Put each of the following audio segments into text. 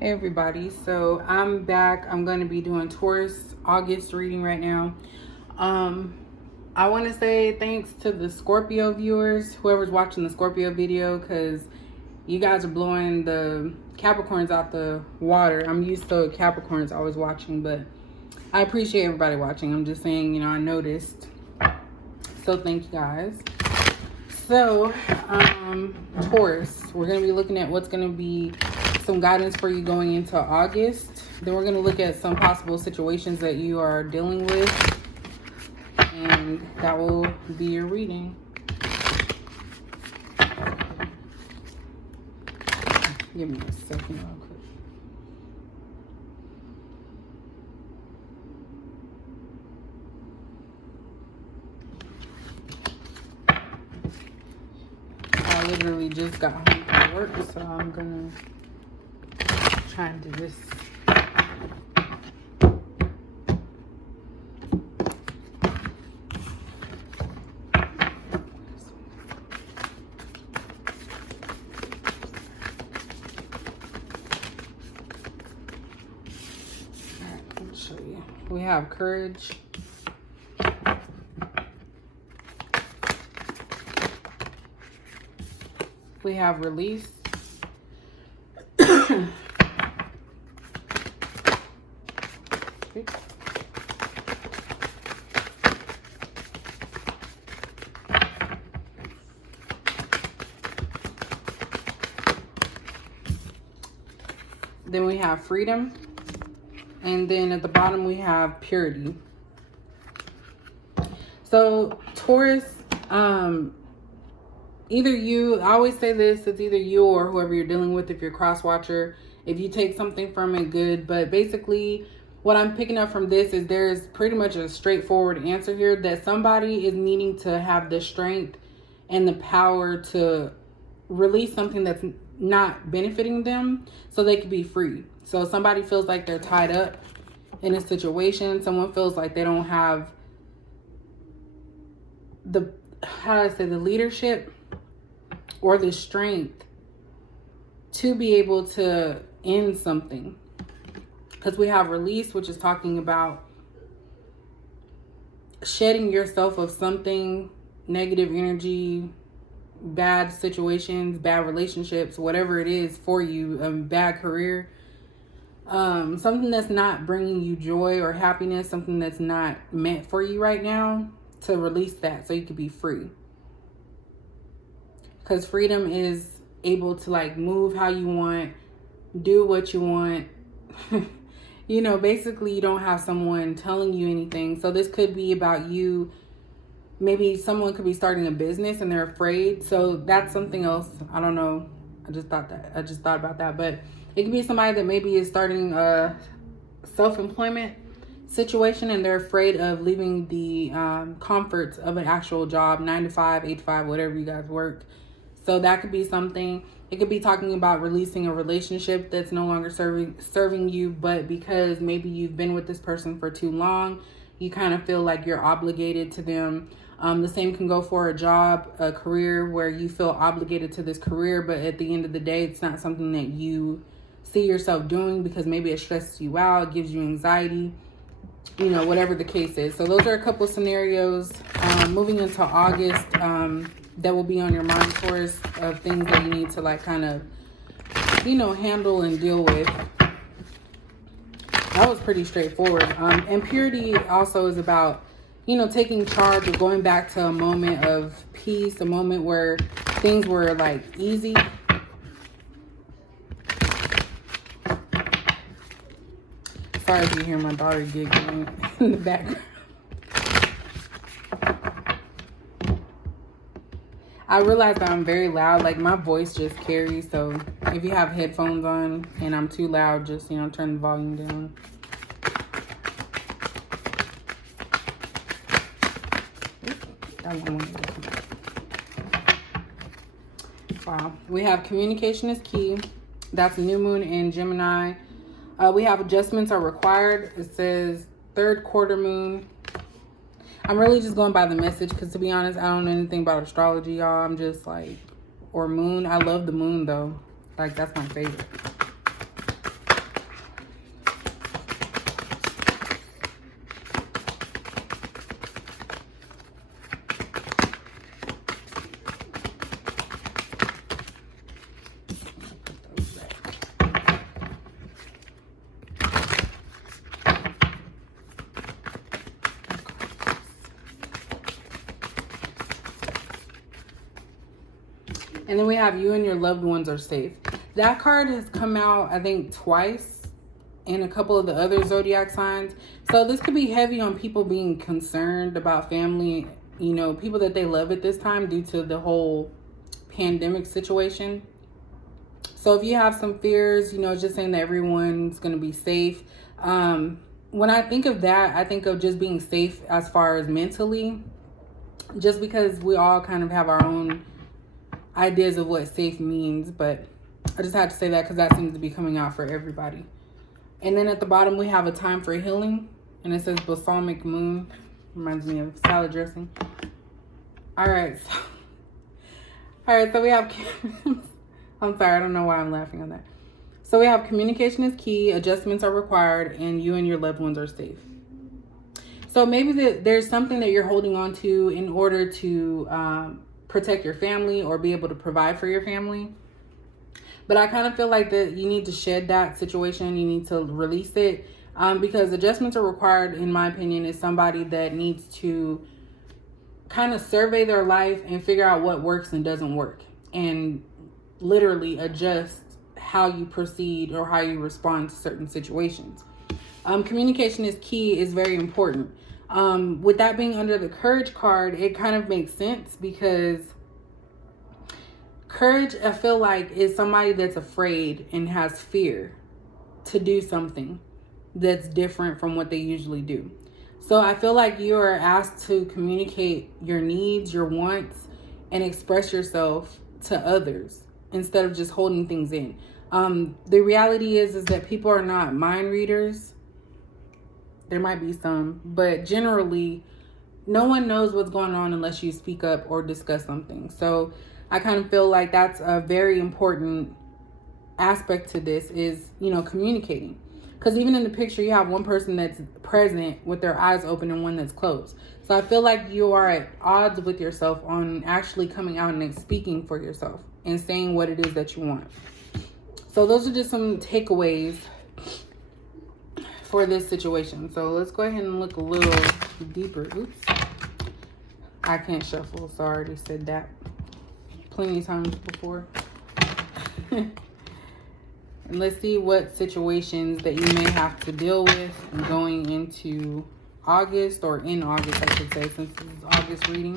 Hey everybody, so I'm back. I'm going to be doing Taurus August reading right now. I want to say thanks to the Scorpio viewers, whoever's watching the Scorpio video, because you guys are blowing the Capricorns out the water. I'm used to Capricorns always watching, but I appreciate everybody watching. I'm just saying, I noticed. So thank you guys. So, Taurus, we're going to be looking at what's going to be some guidance for you going into August. Then we're going to look at some possible situations that you are dealing with. And that will be your reading. Give me a second real quick. I literally just got home from work, so I'm gonna try and do this. Alright, let me show you. We have courage. We have release. Then we have freedom. And then at the bottom we have purity. So Taurus, either you, I always say this, it's either you or whoever you're dealing with if you're cross-watcher. If you take something from it, good. But basically, what I'm picking up from this is there's pretty much a straightforward answer here that somebody is needing to have the strength and the power to release something that's not benefiting them so they can be free. So somebody feels like they're tied up in a situation. Someone feels like they don't have the, the leadership or the strength to be able to end something. Because we have release, which is talking about shedding yourself of something, negative energy, bad situations, bad relationships, whatever it is for you, a bad career, something that's not bringing you joy or happiness, something that's not meant for you right now, to release that so you can be free. Because freedom is able to move how you want, do what you want. Basically you don't have someone telling you anything. So this could be about you. Maybe someone could be starting a business and they're afraid. So that's something else. I don't know. I just thought about that. But it could be somebody that maybe is starting a self-employment situation and they're afraid of leaving the comforts of an actual job, 9 to 5, 8 to 5, whatever you guys work. So that could be something. It could be talking about releasing a relationship that's no longer serving you, but because maybe you've been with this person for too long, you kind of feel like you're obligated to them. The same can go for a job, a career where you feel obligated to this career, but at the end of the day, it's not something that you see yourself doing because maybe it stresses you out, gives you anxiety, whatever the case is. So those are a couple scenarios moving into August that will be on your mind, Taurus, of things that you need to handle and deal with. That was pretty straightforward. And purity also is about, taking charge of going back to a moment of peace, a moment where things were easy. Sorry if you hear my daughter giggling in the background. I realize that I'm very loud. My voice just carries. So if you have headphones on and I'm too loud, just, turn the volume down. Wow. We have communication is key. That's new moon in Gemini. We have adjustments are required. It says third quarter moon. I'm really just going by the message because, to be honest, I don't know anything about astrology, y'all. I'm just or moon. I love the moon, though. That's my favorite. And then we have you and your loved ones are safe. That card has come out, I think, twice in a couple of the other zodiac signs. So this could be heavy on people being concerned about family, you know, people that they love at this time due to the whole pandemic situation. So if you have some fears, you know, just saying that everyone's going to be safe. When I think of that, I think of just being safe as far as mentally, just because we all kind of have our own ideas of what safe means. But I just had to say that because that seems to be coming out for everybody. And then at the bottom, we have a time for healing. And it says balsamic moon. Reminds me of salad dressing. All right. So we have... I'm sorry. I don't know why I'm laughing on that. So we have communication is key, adjustments are required, and you and your loved ones are safe. So maybe there's something that you're holding on to in order to protect your family or be able to provide for your family. But I kind of feel like that you need to shed that situation. You need to release it because adjustments are required, in my opinion, is somebody that needs to kind of survey their life and figure out what works and doesn't work and literally adjust how you proceed or how you respond to certain situations. Communication is key, is very important. With that being under the courage card, it kind of makes sense because courage, I feel like, is somebody that's afraid and has fear to do something that's different from what they usually do. So I feel like you are asked to communicate your needs, your wants, and express yourself to others instead of just holding things in. The reality is that people are not mind readers. There might be some, but generally no one knows what's going on unless you speak up or discuss something. So I kind of feel like that's a very important aspect to this is, you know, communicating. Because even in the picture, you have one person that's present with their eyes open and one that's closed. So I feel like you are at odds with yourself on actually coming out and speaking for yourself and saying what it is that you want. So those are just some takeaways for this situation. So let's go ahead and look a little deeper. Oops. I can't shuffle, so I already said that plenty of times before. And let's see what situations that you may have to deal with going into August, or in August, I should say, since this is August reading.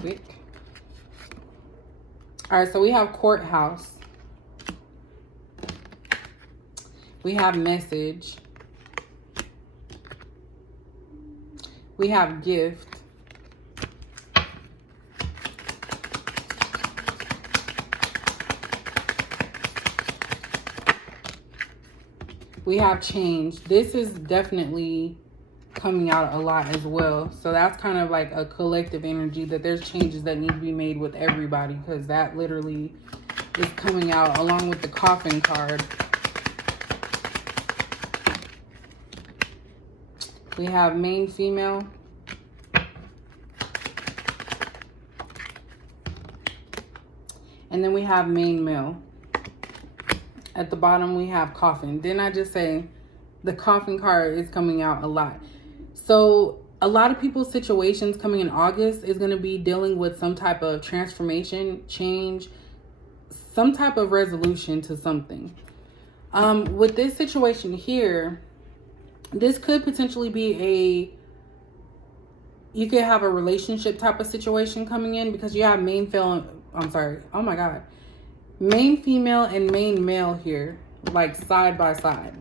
Quick. All right, so we have courthouse. We have message. We have gift. We have change. This is definitely coming out a lot as well. So that's kind of like a collective energy that there's changes that need to be made with everybody, because that literally is coming out along with the coffin card. We have main female. And then we have main male. At the bottom, we have coffin. Didn't I just say the coffin card is coming out a lot? So a lot of people's situations coming in August is going to be dealing with some type of transformation, change, some type of resolution to something. With this situation here, this could potentially be you could have a relationship type of situation coming in, because you have main female and main male here, like side by side,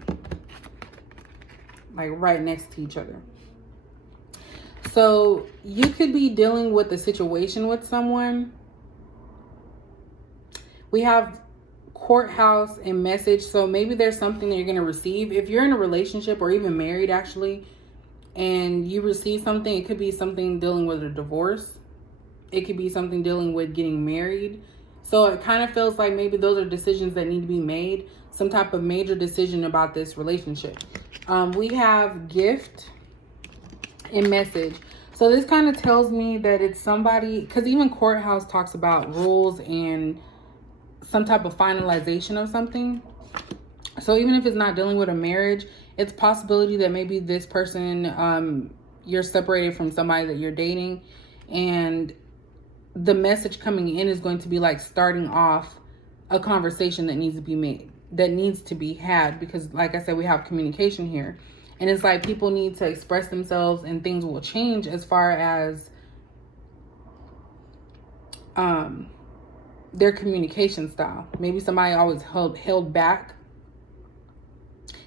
like right next to each other. So you could be dealing with a situation with someone. We have courthouse and message. So maybe there's something that you're going to receive. If you're in a relationship or even married, actually, and you receive something, it could be something dealing with a divorce. It could be something dealing with getting married. So it kind of feels like maybe those are decisions that need to be made. Some type of major decision about this relationship. We have gift and message. So this kind of tells me that it's somebody, because even courthouse talks about rules and some type of finalization of something. So even if it's not dealing with a marriage, it's possibility that maybe this person, you're separated from somebody that you're dating, and the message coming in is going to be like starting off a conversation that needs to be made, that needs to be had, because like I said, we have communication here. And it's like people need to express themselves and things will change as far as their communication style. Maybe somebody always held back.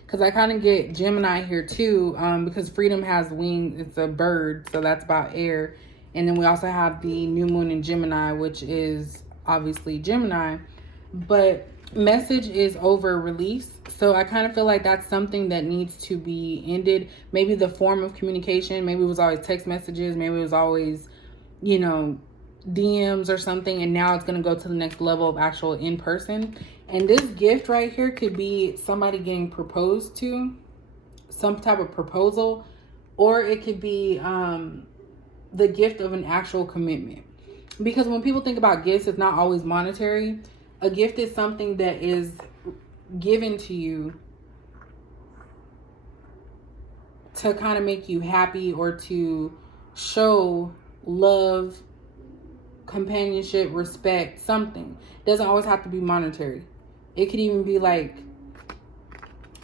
Because I kind of get Gemini here too, because freedom has wings. It's a bird, so that's about air. And then we also have the new moon in Gemini, which is obviously Gemini. But message is over release. So I kind of feel like that's something that needs to be ended. Maybe the form of communication, maybe it was always text messages, maybe it was always, you know, DMs or something, and now it's going to go to the next level of actual in person. And this gift right here could be somebody getting proposed to, some type of proposal, or it could be the gift of an actual commitment. Because when people think about gifts, it's not always monetary. A gift is something that is given to you to kind of make you happy or to show love, companionship, respect, something. It doesn't always have to be monetary. It could even be like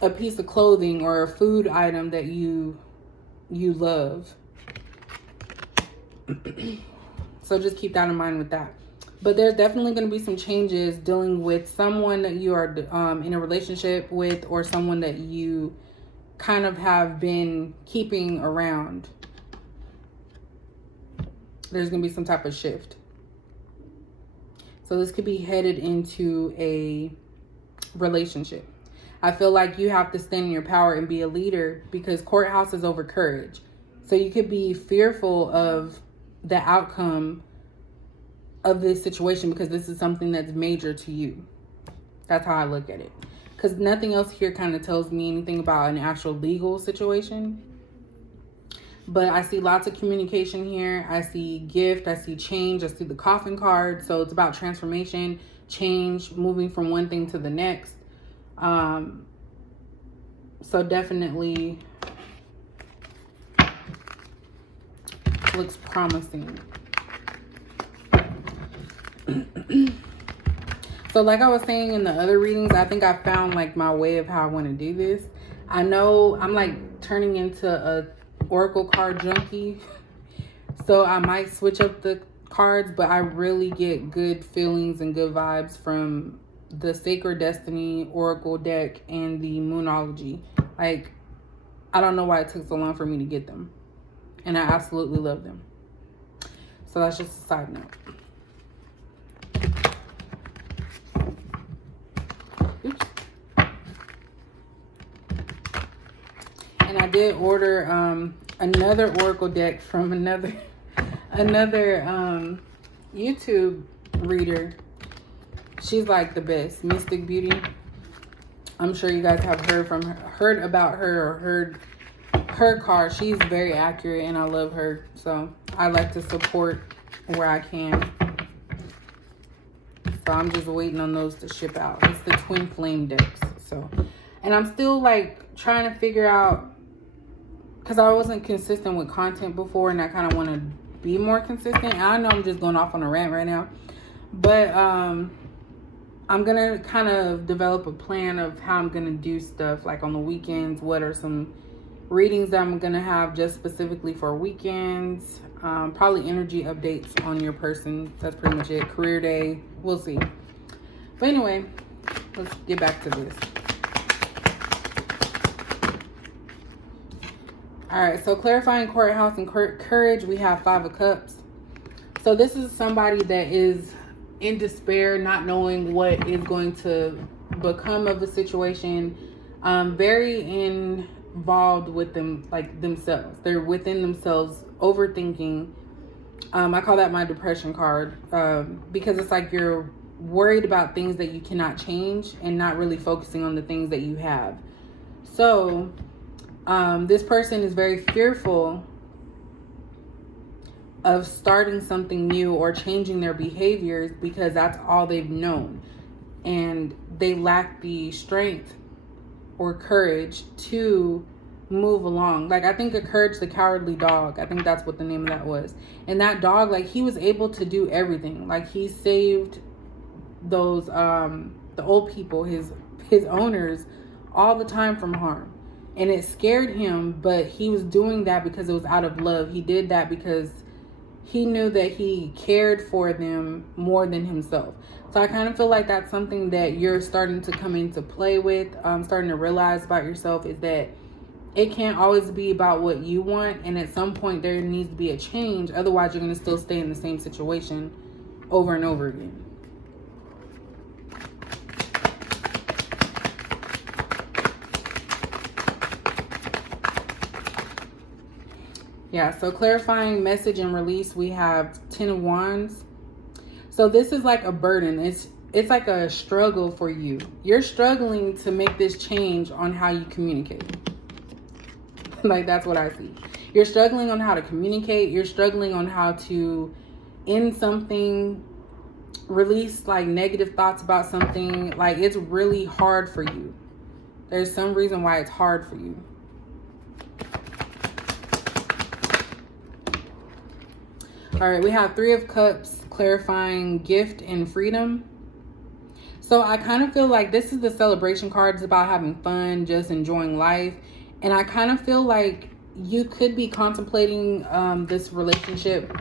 a piece of clothing or a food item that you love. So just keep that in mind with that. But there's definitely going to be some changes dealing with someone that you are in a relationship with, or someone that you kind of have been keeping around. There's going to be some type of shift. So this could be headed into a relationship. I feel like you have to stand in your power and be a leader, because courthouse is over courage. So you could be fearful of the outcome of this situation because this is something that's major to you. That's how I look at it. Because nothing else here kind of tells me anything about an actual legal situation. But I see lots of communication here. I see gift. I see change. I see the coffin card. So it's about transformation, change, moving from one thing to the next. So definitely looks promising. So like I was saying in the other readings, I think I found like my way of how I want to do this. I know I'm like turning into a oracle card junkie, so I might switch up the cards, but I really get good feelings and good vibes from the Sacred Destiny Oracle deck and the Moonology. Like, I don't know why it took so long for me to get them, and I absolutely love them. So that's just a side note. Oops. And I did order another oracle deck from another YouTube reader. She's like the best, Mystic Beauty. I'm sure you guys have heard about her or heard her card. She's very accurate and I love her. So I like to support where I can. So I'm just waiting on those to ship out. It's the Twin Flame decks. So, and I'm still like trying to figure out, because I wasn't consistent with content before and I kind of want to be more consistent. And I know I'm just going off on a rant right now. But I'm going to kind of develop a plan of how I'm going to do stuff like on the weekends. What are some readings that I'm going to have just specifically for weekends. Probably energy updates on your person. That's pretty much it. Career day. We'll see. But anyway, let's get back to this. All right, so clarifying courthouse and courage, we have 5 of Cups. So this is somebody that is in despair, not knowing what is going to become of the situation. Very involved with them, like themselves. They're within themselves, overthinking. I call that my depression card, because it's like you're worried about things that you cannot change and not really focusing on the things that you have. So this person is very fearful of starting something new or changing their behaviors because that's all they've known. And they lack the strength or courage to move along. Like, I think of Courage the Cowardly Dog. I think that's what the name of that was. And that dog, like, he was able to do everything. Like, he saved those the old people, his owners, all the time from harm. And it scared him, but he was doing that because it was out of love. He did that because he knew that he cared for them more than himself. So I kind of feel like that's something that you're starting to come into play with, starting to realize about yourself, is that it can't always be about what you want. And at some point there needs to be a change. Otherwise, you're going to still stay in the same situation over and over again. Yeah, so clarifying message and release, we have 10 of Wands. So this is like a burden. It's like a struggle for you. You're struggling to make this change on how you communicate. Like, that's what I see. You're struggling on how to communicate. You're struggling on how to end something, release like negative thoughts about something. Like, it's really hard for you. There's some reason why it's hard for you. All right, we have 3 of Cups, clarifying gift and freedom. So I kind of feel like this is the celebration card. It's about having fun, just enjoying life. And I kind of feel like you could be contemplating this relationship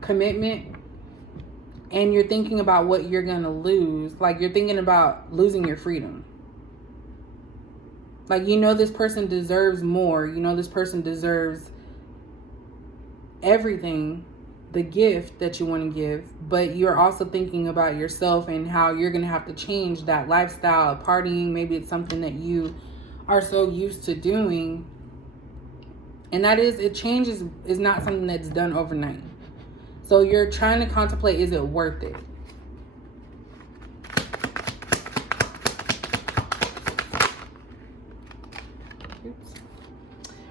commitment, and you're thinking about what you're going to lose. Like, you're thinking about losing your freedom. Like, you know, this person deserves more. You know, this person deserves everything, the gift that you want to give, but you're also thinking about yourself and how you're going to have to change that lifestyle of partying. Maybe it's something that you are so used to doing, and that is, it changes, is not something that's done overnight. So you're trying to contemplate, is it worth it?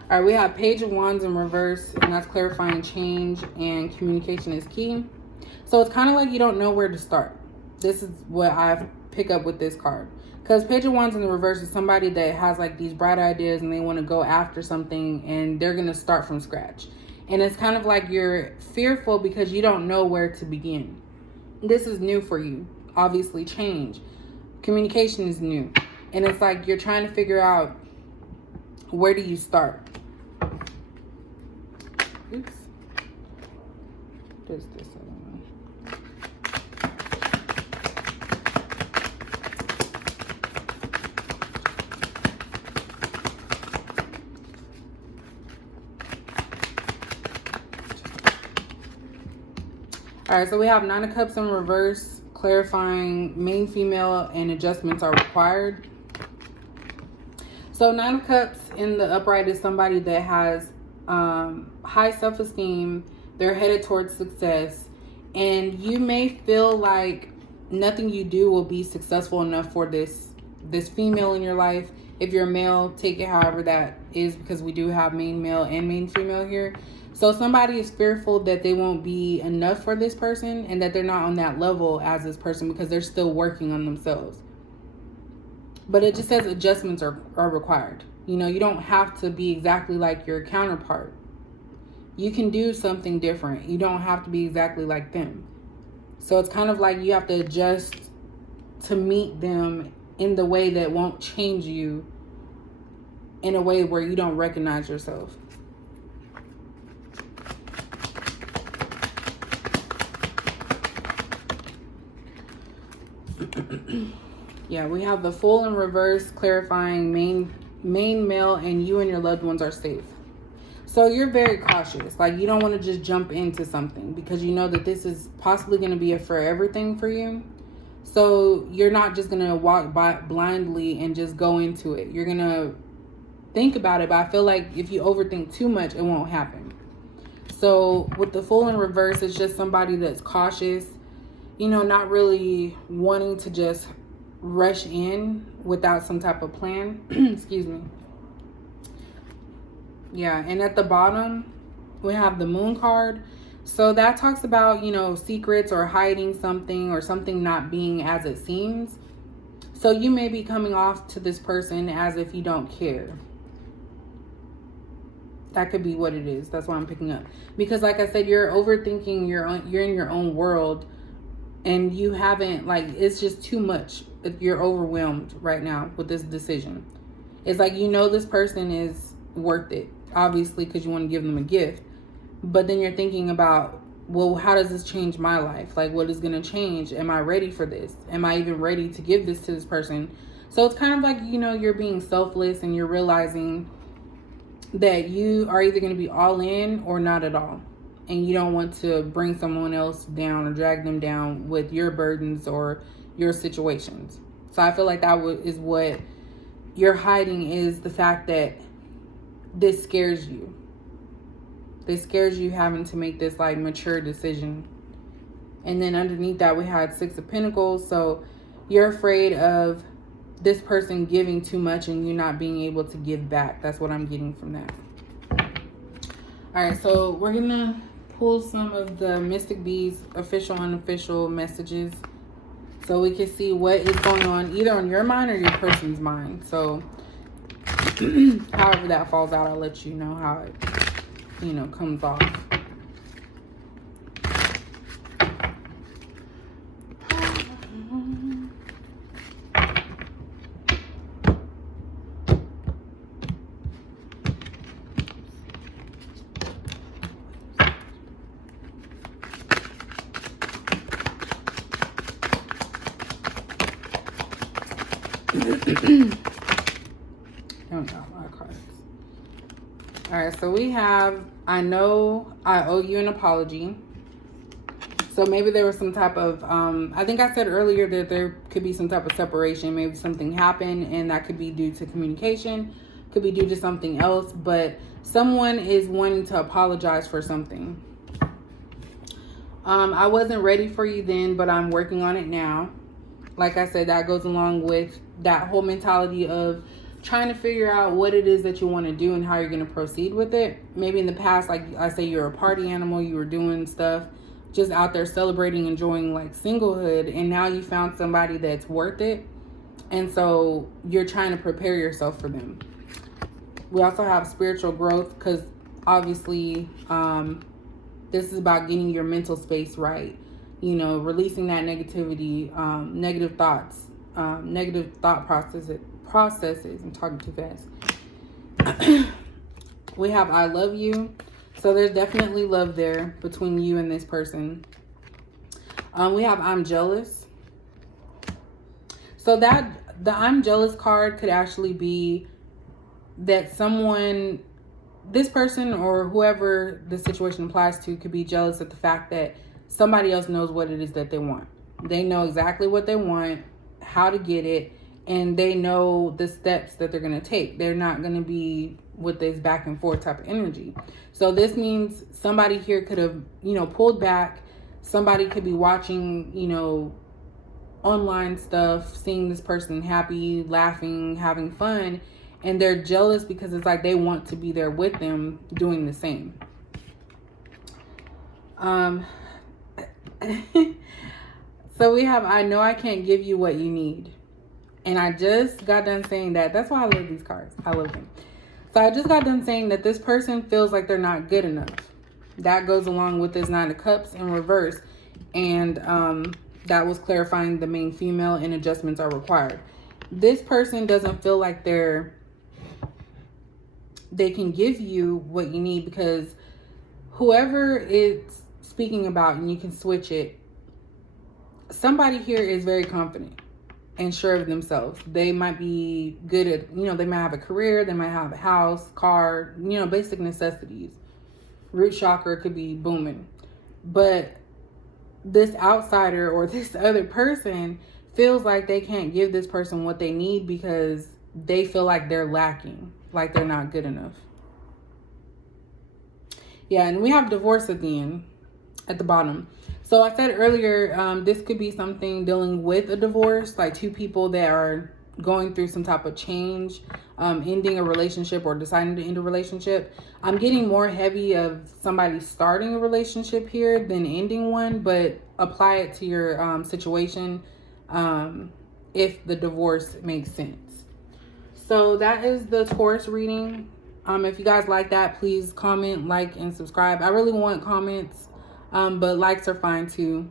All right, we have Page of Wands in reverse, and that's clarifying change and communication is key. So it's kind of like you don't know where to start. This is what I pick up with this card. Because Page of Wands in the reverse is somebody that has like these bright ideas and they want to go after something, and they're going to start from scratch. And it's kind of like you're fearful because you don't know where to begin. This is new for you. Obviously, change. Communication is new. And it's like you're trying to figure out, where do you start? Oops. There's this other one. All right, so we have 9 of Cups in reverse, clarifying main female and adjustments are required. So 9 of Cups in the upright is somebody that has high self-esteem. They're headed towards success, and you may feel like nothing you do will be successful enough for this female in your life. If you're a male, take it however that is, because we do have main male and main female here. So somebody is fearful that they won't be enough for this person, and that they're not on that level as this person because they're still working on themselves. But it just says adjustments are required. You know, you don't have to be exactly like your counterpart. You can do something different. You don't have to be exactly like them. So it's kind of like you have to adjust to meet them in the way that won't change you, in a way where you don't recognize yourself. Yeah, we have the Fool in reverse, clarifying main male, and you and your loved ones are safe. So you're very cautious. Like, you don't want to just jump into something because you know that this is possibly going to be a forever thing for you. So you're not just going to walk by blindly and just go into it. You're going to think about it, but I feel like if you overthink too much, it won't happen. So with the Fool in reverse, it's just somebody that's cautious, you know, not really wanting to just rush in without some type of plan. Excuse me. Yeah, and at the bottom we have the Moon card. So that talks about, you know, secrets or hiding something or something not being as it seems. So you may be coming off to this person as if you don't care. That could be what it is. That's what I'm picking up. Because like I said, you're overthinking, you're in your own world, and you haven't, like, it's just too much. You're overwhelmed right now with this decision. It's like, you know, this person is worth it, obviously, because you want to give them a gift. But then you're thinking about, well, how does this change my life? Like, what is going to change? Am I ready for this? Am I even ready to give this to this person? So it's kind of like, you know, you're being selfless and you're realizing that you are either going to be all in or not at all. And you don't want to bring someone else down or drag them down with your burdens or your situations. So I feel like that is what you're hiding, is the fact that this scares you. This scares you having to make this like mature decision. And then underneath that we had 6 of Pentacles. So you're afraid of this person giving too much and you not being able to give back. That's what I'm getting from that. All right, so we're gonna pull some of the Mystic Bees official and unofficial messages so we can see what is going on either on your mind or your person's mind. So however that falls out, I'll let you know how it, you know, comes off. Alright, so we have, I know I owe you an apology. So maybe there was some type of, I think I said earlier that there could be some type of separation. Maybe something happened and that could be due to communication, could be due to something else. But someone is wanting to apologize for something. I wasn't ready for you then, but I'm working on it now. Like I said, that goes along with that whole mentality of trying to figure out what it is that you want to do and how you're going to proceed with it. Maybe in the past, like I say, you're a party animal, you were doing stuff, just out there celebrating, enjoying like singlehood, and now you found somebody that's worth it. And so you're trying to prepare yourself for them. We also have spiritual growth, because obviously this is about getting your mental space right. You know, releasing that negativity, negative thoughts, negative thought processes. I'm talking too fast. We have I love you. So there's definitely love there between you and this person. We have I'm jealous. So that the I'm jealous card could actually be that someone, this person or whoever the situation applies to, could be jealous of the fact that somebody else knows what it is that they want. They know exactly what they want, how to get it, and they know the steps that they're going to take. They're not going to be with this back and forth type of energy. So this means somebody here could have, you know, pulled back. Somebody could be watching, you know, online stuff, seeing this person happy, laughing, having fun, and they're jealous because it's like they want to be there with them doing the same. So we have I know I can't give you what you need. And I just got done saying that. That's why I love these cards. I love them. So I just got done saying that this person feels like they're not good enough. That goes along with this 9 of Cups in reverse. And that was clarifying the main female and adjustments are required. This person doesn't feel like they can give you what you need, because whoever it's speaking about, and you can switch it, somebody here is very confident and sure of themselves. They might be good at, you know, they might have a career, they might have a house, car, you know, basic necessities. Root chakra could be booming. But this outsider or this other person feels like they can't give this person what they need because they feel like they're lacking, like they're not good enough. Yeah, and we have divorce at the end, at the bottom. So I said earlier, this could be something dealing with a divorce, like two people that are going through some type of change, ending a relationship or deciding to end a relationship. I'm getting more heavy of somebody starting a relationship here than ending one, but apply it to your situation if the divorce makes sense. So that is the Taurus reading. If you guys like that, please comment, like, and subscribe. I really want comments, but likes are fine too.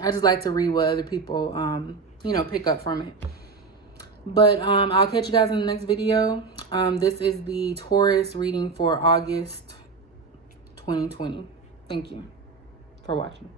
I just like to read what other people, pick up from it. But I'll catch you guys in the next video. This is the Taurus reading for August 2020. Thank you for watching.